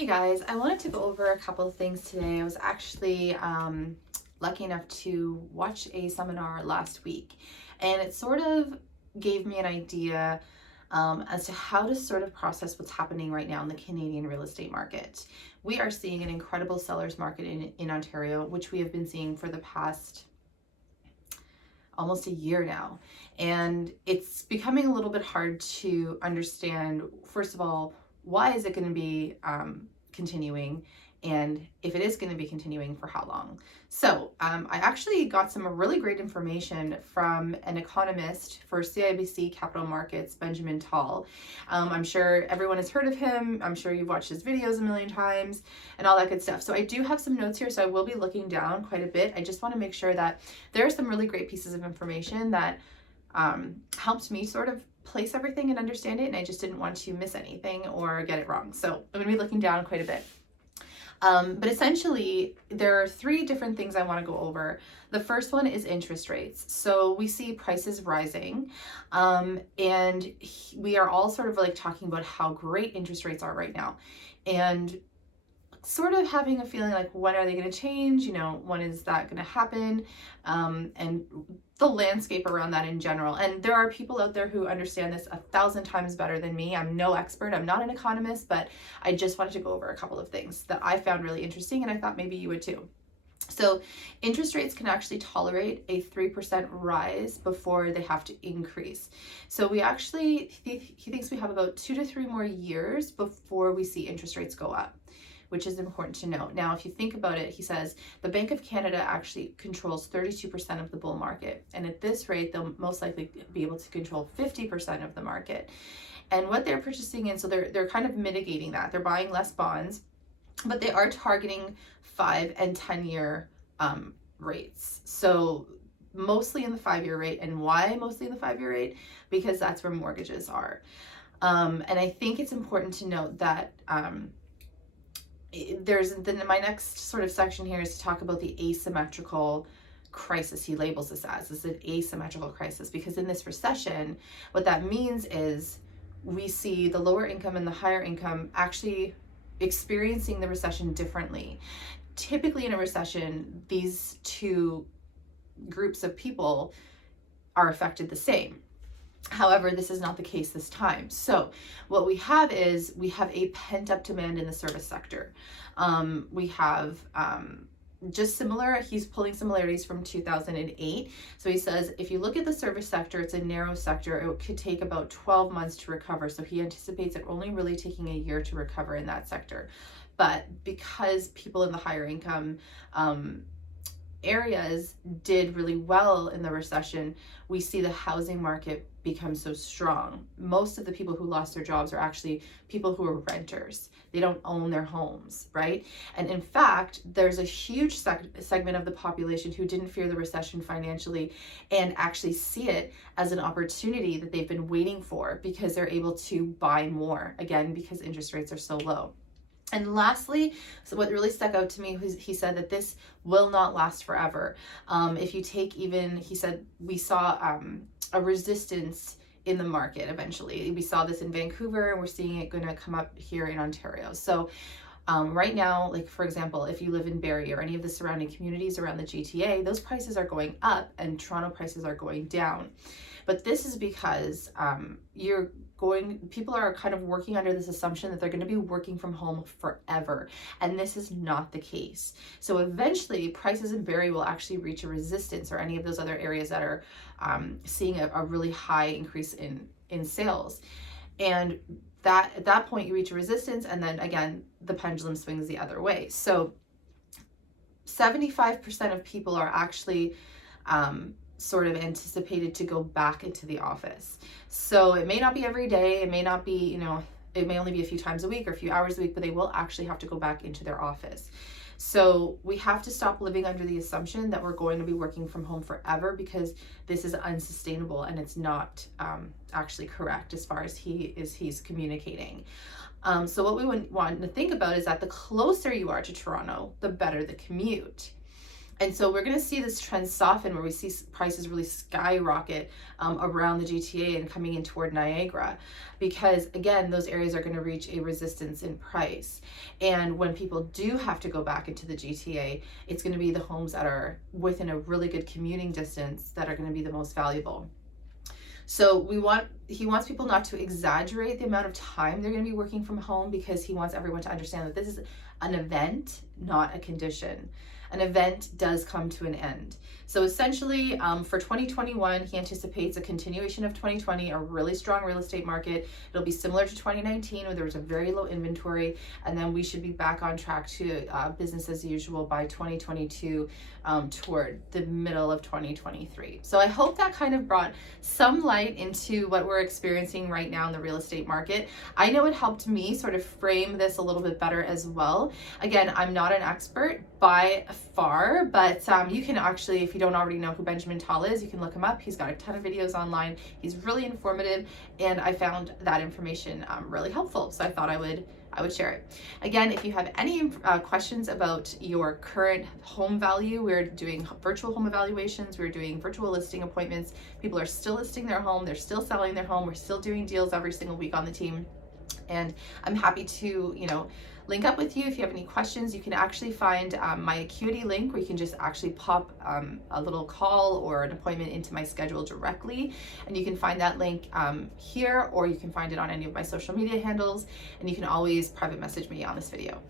Hey guys, I wanted to go over a couple of things today. I was actually lucky enough to watch a seminar last week, and it sort of gave me an idea as to how to sort of process what's happening right now in the Canadian real estate market. We are seeing an incredible seller's market in Ontario, which we have been seeing for the past almost a year now. And it's becoming a little bit hard to understand, first of all, why is it going to be continuing? And if it is going to be continuing, for how long? So I actually got some really great information from an economist for CIBC Capital Markets, Benjamin Tal. I'm sure everyone has heard of him. I'm sure you've watched his videos a million times and all that good stuff. So I do have some notes here, so I will be looking down quite a bit. I just want to make sure that there are some really great pieces of information that helped me sort of place everything and understand it, and I just didn't want to miss anything or get it wrong. So I'm going to be looking down quite a bit. But essentially, there are three different things I want to go over. The first one is interest rates. So we see prices rising, and we are all sort of like talking about how great interest rates are right now. And sort of having a feeling like, when are they going to change? When is that going to happen? And the landscape around that in general. And there are people out there who understand this 1,000 times better than me. I'm no expert. I'm not an economist, but I just wanted to go over a couple of things that I found really interesting, and I thought maybe you would too. So interest rates can actually tolerate a 3% rise before they have to increase. So he thinks we have about 2 to 3 more years before we see interest rates go up, which is important to note. Now, if you think about it, he says the Bank of Canada actually controls 32% of the bull market. And at this rate, they'll most likely be able to control 50% of the market. And what they're purchasing in, so they're kind of mitigating that. They're buying less bonds, but they are targeting 5 and 10-year rates. So mostly in the 5-year rate. And why mostly in the 5-year rate? Because that's where mortgages are. And I think it's important to note that my next sort of section here is to talk about the asymmetrical crisis. He labels this as an asymmetrical crisis, because in this recession, what that means is we see the lower income and the higher income actually experiencing the recession differently. Typically in a recession, these two groups of people are affected the same. However, this is not the case this time. So what we have is a pent-up demand in the service sector. We have just similar, he's pulling similarities from 2008. So he says, if you look at the service sector, it's a narrow sector. It could take about 12 months to recover. So he anticipates it only really taking a year to recover in that sector. But because people in the higher income areas did really well in the recession, we see the housing market become so strong. Most of the people who lost their jobs are actually people who are renters. They don't own their homes, right? And in fact, there's a huge segment of the population who didn't fear the recession financially and actually see it as an opportunity that they've been waiting for, because they're able to buy more, again, because interest rates are so low. And lastly, so what really stuck out to me was he said that this will not last forever. If you take even, he said, we saw a resistance in the market eventually. We saw this in Vancouver, and we're seeing it going to come up here in Ontario. So right now, like for example, if you live in Barrie or any of the surrounding communities around the GTA, those prices are going up and Toronto prices are going down. But this is because people are kind of working under this assumption that they're going to be working from home forever. And this is not the case. So eventually prices in Barrie will actually reach a resistance, or any of those other areas that are seeing a really high increase in sales. And that at that point you reach a resistance, and then again, the pendulum swings the other way. So 75% of people are actually sort of anticipated to go back into the office. So it may not be every day, it may not be, it may only be a few times a week or a few hours a week, but they will actually have to go back into their office. So we have to stop living under the assumption that we're going to be working from home forever, because this is unsustainable and it's not actually correct as far as he's communicating. So what we want to think about is that the closer you are to Toronto, the better the commute. And so we're going to see this trend soften where we see prices really skyrocket around the GTA and coming in toward Niagara, because again, those areas are going to reach a resistance in price. And when people do have to go back into the GTA, it's going to be the homes that are within a really good commuting distance that are going to be the most valuable. So he wants people not to exaggerate the amount of time they're going to be working from home, because he wants everyone to understand that this is an event, not a condition. An event does come to an end. So essentially, for 2021, he anticipates a continuation of 2020, a really strong real estate market. It'll be similar to 2019, where there was a very low inventory, and then we should be back on track to business as usual by 2022, toward the middle of 2023. So I hope that kind of brought some light into what we're experiencing right now in the real estate market. I know it helped me sort of frame this a little bit better as well. Again, I'm not an expert by far, but you can actually, if you don't already know who Benjamin Tal is, you can look him up. He's got a ton of videos online. He's really informative, and I found that information really helpful. So I thought I would share it. Again, if you have any questions about your current home value, we're doing virtual home evaluations, we're doing virtual listing appointments. People are still listing their home, they're still selling their home, we're still doing deals every single week on the team. And I'm happy to, link up with you. If you have any questions, you can actually find my Acuity link, where you can just actually pop a little call or an appointment into my schedule directly. And you can find that link here, or you can find it on any of my social media handles. And you can always private message me on this video.